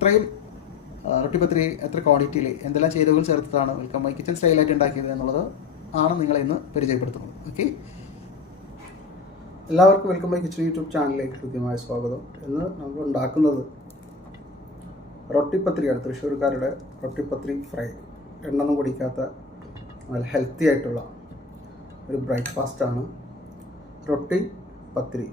ഇത്രയും റൊട്ടിപ്പത്തിരി എത്ര ക്വാണ്ടിറ്റിയിൽ എന്തെല്ലാം ചേരുവകൾ ചേർത്തിട്ടാണ് വെൽക്കം മൈ കിച്ചൻ സ്റ്റൈലായിട്ട് ഉണ്ടാക്കിയത് എന്നുള്ളത് ആണ് നിങ്ങളെ ഇന്ന് പരിചയപ്പെടുത്തുന്നത്. ഓക്കെ, എല്ലാവർക്കും വെൽക്കം മൈ കിച്ചൻ യൂട്യൂബ് ചാനലിലേക്ക് കൃത്യമായ സ്വാഗതം. ഇന്ന് നമ്മൾ ഉണ്ടാക്കുന്നത് റൊട്ടിപ്പത്തിരിയാണ്. തൃശ്ശൂർക്കാരുടെ റൊട്ടിപ്പത്തിരി ഫ്രൈ. എണ്ണൊന്നും കുടിക്കാത്ത നല്ല ഹെൽത്തി ആയിട്ടുള്ള ഒരു ബ്രേക്ക്ഫാസ്റ്റാണ് റൊട്ടി പത്തിരി.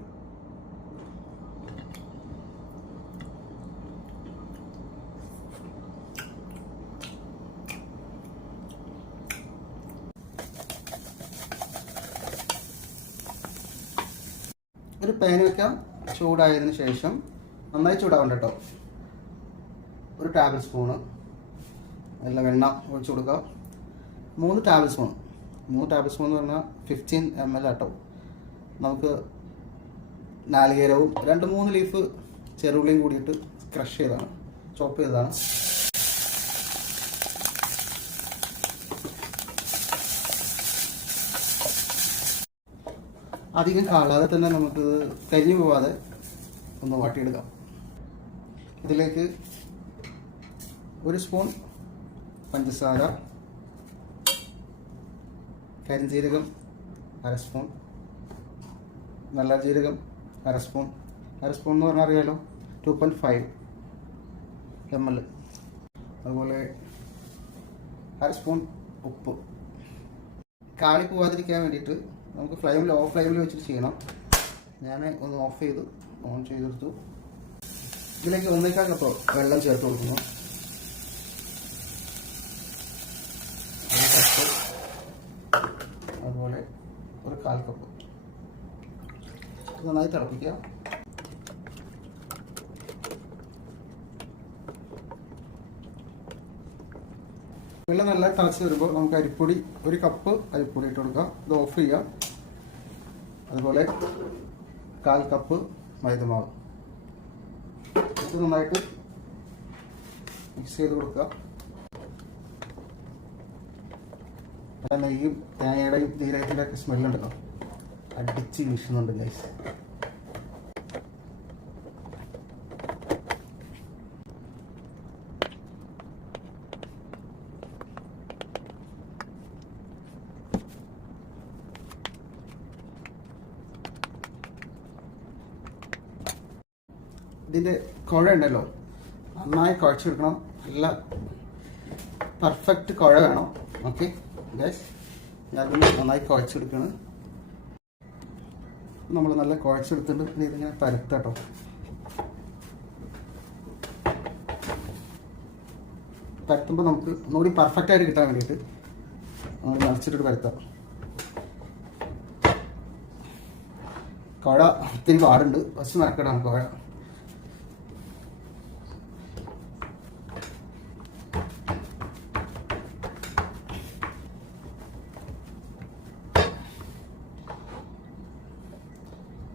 ഒരു പാൻ വയ്ക്കാം. ചൂടായതിനു ശേഷം നന്നായി ചൂടാവണ്ട കേട്ടോ. ഒരു ടേബിൾ സ്പൂണ് എല്ലാം എണ്ണ ഒഴിച്ചു കൊടുക്കുക. 3 ടേബിൾ സ്പൂൺ എന്ന് പറഞ്ഞാൽ 15 ml ആട്ടോ. നമുക്ക് നാളികേരവും 2-3 ലീഫ് ചെറുള്ളിയും കൂടിയിട്ട് ക്രഷ് ചെയ്തതാണ്, ചോപ്പ് ചെയ്തതാണ്. അധികം കാളാതെ തന്നെ നമുക്ക് കരിഞ്ഞു പോവാതെ ഒന്ന് വാട്ടിയെടുക്കാം. ഇതിലേക്ക് 1 സ്പൂൺ പഞ്ചസാര, കരിഞ്ജീരകം 1/2 സ്പൂൺ, നല്ല ജീരകം 1/2 സ്പൂൺ. 1/2 സ്പൂൺ എന്ന് പറഞ്ഞാൽ അറിയാലോ, 2.5 ml. അതുപോലെ 1/2 സ്പൂൺ ഉപ്പ്. കാളി പോവാതിരിക്കാൻ വേണ്ടിയിട്ട് നമുക്ക് ലോ ഫ്ലെയിമിൽ വെച്ചിട്ട് ചെയ്യണം. ഞാൻ ഒന്ന് ഓൺ ചെയ്തെടുത്തു. ഇതിലേക്ക് 1/4 കപ്പ് വെള്ളം ചേർത്ത് കൊടുക്കുന്നു. 1 കപ്പ്, അതുപോലെ 1/4 കപ്പ്. നന്നായി തിളപ്പിക്കുക. വെള്ളം നല്ല തിളച്ച് വരുമ്പോൾ നമുക്ക് അരിപ്പൊടി 1 കപ്പ് അരിപ്പൊടി ഇട്ട് കൊടുക്കാം. ഇത് ഓഫ് ചെയ്യാം. അതുപോലെ 1/4 കപ്പ് മൈദമാവ്. ഇത് നന്നായിട്ട് മിക്സ് ചെയ്ത് കൊടുക്കുക. നെയ്യും തേങ്ങയുടെയും ജീരകത്തിൻ്റെ ഒക്കെ സ്മെല്ലുണ്ടല്ലോ, അടിച്ച് വീശുന്നുണ്ട് ഗൈസ്. ഇതിൻ്റെ കുഴ ഉണ്ടല്ലോ, നന്നായി കുഴച്ചെടുക്കണം. നല്ല പെർഫെക്റ്റ് കുഴ വേണം. ഓക്കെ ഗൈസ്, ഞാനത് നന്നായി കുഴച്ചെടുക്കണം. നമ്മൾ നല്ല കുഴച്ചെടുത്തിട്ട് ഇതിങ്ങനെ പരത്താട്ടോ. പരത്തുമ്പോൾ നമുക്ക് ഒന്നുകൂടി പെർഫെക്റ്റായിട്ട് കിട്ടാൻ വേണ്ടിയിട്ട് നമ്മൾ നിറച്ചിട്ട് പരത്താം. കുഴ ഒത്തിരി പാടുണ്ട്, കുറച്ച് മെനക്കെടാണ് കുഴ.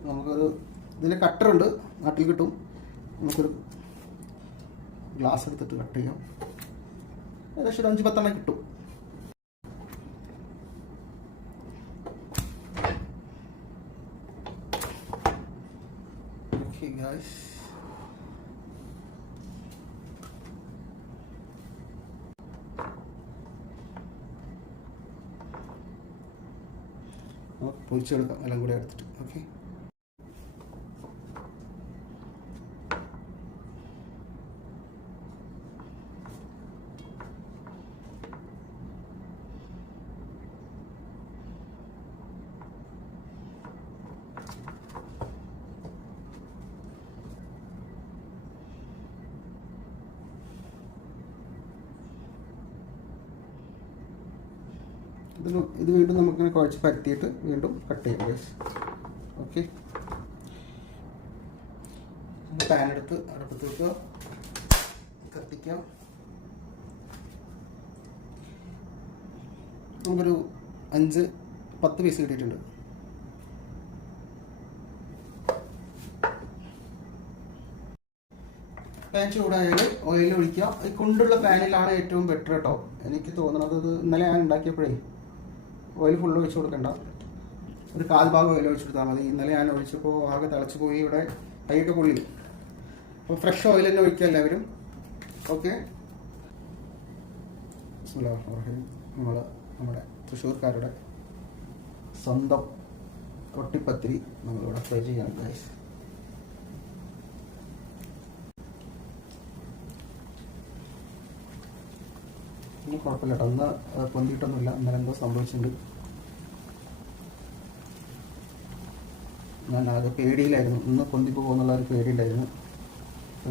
നമുക്കൊരു ഇതിൽ കട്ടറുണ്ട്, നാട്ടിൽ കിട്ടും. നമുക്കൊരു ഗ്ലാസ് എടുത്തിട്ട് കട്ട് ചെയ്യാം. ഏകദേശം 5-10 കിട്ടും. ഓക്കെ ഗൈസ്, നമുക്ക് പൊരിച്ചെടുക്കാം എല്ലാം കൂടി എടുത്തിട്ട്. ഓക്കെ, ഇത് വീണ്ടും നമുക്കിങ്ങനെ കുഴച്ച് പരത്തിയിട്ട് വീണ്ടും കട്ട് ചെയ്യാം ഗൈസ്. ഓക്കെ, പാൻ എടുത്ത് അടുപ്പത്ത് വെക്കുക, കത്തിക്കാം. നമുക്കൊരു 5-10 പീസ് കിട്ടിയിട്ടുണ്ട്. പാൻ ചൂടായാൽ ഓയിൽ ഒഴിക്കുക. ഈ കൊണ്ടുള്ള പാനിലാണ് ഏറ്റവും ബെറ്റർ കേട്ടോ. എനിക്ക് തോന്നുന്നത് ഇത് ഇന്നലെ ഞാൻ ഉണ്ടാക്കിയപ്പോഴേ ഓയിൽ ഫുള്ള് ഒഴിച്ച് കൊടുക്കണ്ട, ഒരു 1/4 ഭാഗം ഓയിൽ ഒഴിച്ചെടുത്താൽ മതി. ഇന്നലെ ഞാൻ ഒഴിച്ചപ്പോൾ ആകെ തിളച്ച് പോയി, ഇവിടെ കൈയൊക്കെ പൊള്ളി. അപ്പോൾ ഫ്രഷ് ഓയിൽ തന്നെ ഒഴിക്കുക എല്ലാവരും. ഓക്കെ, നമ്മൾ നമ്മുടെ തൃശ്ശൂർക്കാരുടെ സ്വന്തം റൊട്ടിപ്പത്തിരി നമ്മളിവിടെ ഫ്രൈ ചെയ്യണം ഗൈസ്. ഒന്നും കുഴപ്പമില്ല കേട്ടോ, ഒന്ന് പൊന്തിയിട്ടൊന്നുമില്ല. ഇന്നലെ എന്തോ സംഭവിച്ചിട്ടുണ്ട്. ഞാൻ ആകെ പേടിയിലായിരുന്നു, ഇന്ന് പൊന്തിപ്പ് പോകുന്നുള്ള ഒരു പേടിയുണ്ടായിരുന്നു.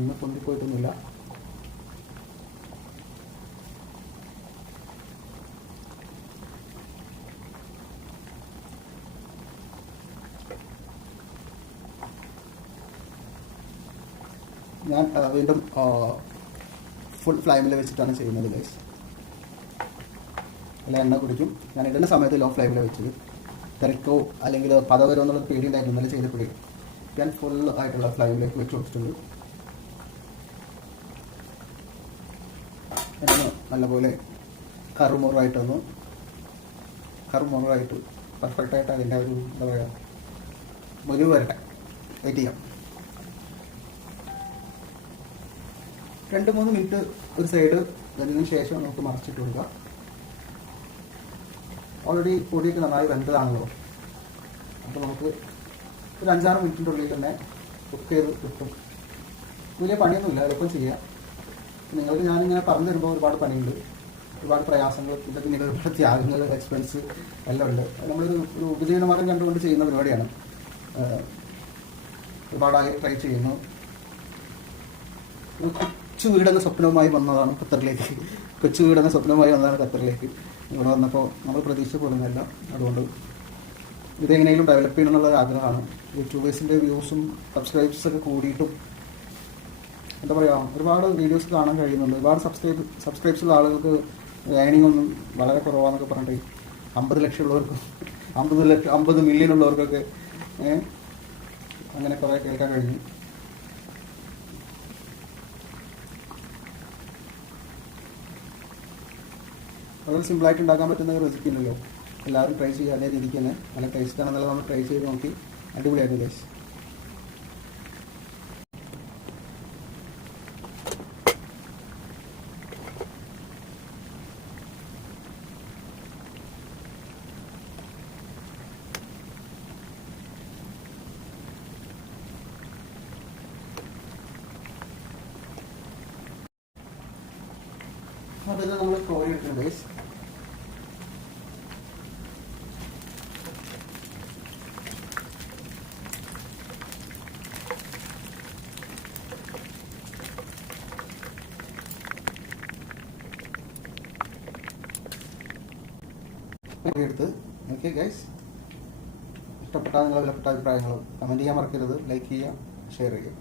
ഇന്ന് പൊന്തിപ്പോയിട്ടൊന്നുമില്ല. ഞാൻ വീണ്ടും ഫുൾ ഫ്ലെയിമിൽ വെച്ചിട്ടാണ് ചെയ്യുന്നത് ഗൈസ്. അല്ല, എണ്ണ കുടിക്കും. ഞാൻ ഇടുന്ന സമയത്ത് ലോ ഫ്ലെയിമിൽ വെച്ചത്. തിരക്കോ അല്ലെങ്കിൽ പതവരോ എന്നുള്ളത് പേടിയുണ്ടായിരുന്നു ഇന്നലെ ചെയ്തപ്പോഴേ. ഞാൻ ഫുൾ ആയിട്ടുള്ള ഫ്ലെയിമിലേക്ക് വെച്ച് കൊടുത്തിട്ടുണ്ട്. എന്നിട്ട് നല്ലപോലെ കറുമുറായിട്ട് പെർഫെക്റ്റായിട്ട് അതിൻ്റെ ഒരു എന്താ പറയുക മുരിവ് വരട്ടെ. വെയിറ്റ് ചെയ്യാം. 2-3 മിനിറ്റ് ഒരു സൈഡ്, അതിന് ശേഷം നമുക്ക് മറിച്ചിട്ട് കൊടുക്കാം. ഓൾറെഡി പൊടിയൊക്കെ നന്നായി വെന്തതാണല്ലോ, അപ്പോൾ നമുക്ക് ഒരു 5-6 മിനിറ്റിൻ്റെ ഉള്ളിൽ തന്നെ കുക്ക് ചെയ്ത് കിട്ടും. വലിയ പണിയൊന്നുമില്ല, എളുപ്പം ചെയ്യാം. നിങ്ങൾക്ക് ഞാനിങ്ങനെ പറഞ്ഞു തരുമ്പോൾ ഒരുപാട് പണിയുണ്ട്, ഒരുപാട് പ്രയാസങ്ങൾ, ഇതൊക്കെ പിന്നെ ഒരുപാട് ത്യാഗങ്ങൾ, എക്സ്പെൻസ് എല്ലാം ഉണ്ട്. നമ്മളൊരു ഉപജീവനമാർഗം കണ്ടുകൊണ്ട് ചെയ്യുന്ന പരിപാടിയാണ്. ഒരുപാടായി ട്രൈ ചെയ്യുന്നു. കൊച്ചു വീടെന്ന സ്വപ്നവുമായി വന്നതാണ് ഖത്തറിലേക്ക്. ഇവിടെ വന്നപ്പോൾ നമ്മൾ പ്രതീക്ഷ പോകുന്നില്ല. അതുകൊണ്ട് ഇതെങ്ങനെയും ഡെവലപ്പ് ചെയ്യണം എന്നുള്ള ആഗ്രഹമാണ്. യൂട്യൂബേഴ്സിൻ്റെ വ്യൂസും സബ്സ്ക്രൈബ്സൊക്കെ കൂടിയിട്ടും എന്താ പറയുക, ഒരുപാട് വീഡിയോസ് കാണാൻ കഴിയുന്നുണ്ട്. ഒരുപാട് സബ്സ്ക്രൈബ്സുള്ള ആളുകൾക്ക് ഏണിംഗ് ഒന്നും വളരെ കുറവാന്നൊക്കെ പറഞ്ഞിട്ട് 50 ലക്ഷം ഉള്ളവർക്കും 50 മില്യൺ ഉള്ളവർക്കൊക്കെ അങ്ങനെ കുറേ കേൾക്കാൻ കഴിഞ്ഞു. വളരെ സിമ്പിളായിട്ട് ഉണ്ടാക്കാൻ പറ്റുന്ന ഒരു റെസിപ്പി ഉണ്ടല്ലോ, എല്ലാവരും ട്രൈ ചെയ്യുക. അതേ രീതിക്ക് തന്നെ നല്ല ടേസ്റ്റ് ആണെന്നുള്ളത് നമ്മൾ ട്രൈ ചെയ്ത് നോക്കി. അടിപൊളിയായിരുന്നു ഗൈസ്. അതെല്ലാം നമ്മൾ കോരി എടുക്കണം ഗൈസ്. എടുത്ത് ഓക്കെ ഗൈസ്. ഇഷ്ടപ്പെട്ടാൽ നിങ്ങളുടെ വിലപ്പെട്ട അഭിപ്രായങ്ങൾ കമൻറ്റ് ചെയ്യാൻ മറക്കരുത്. ലൈക്ക് ചെയ്യുക, ഷെയർ ചെയ്യുക.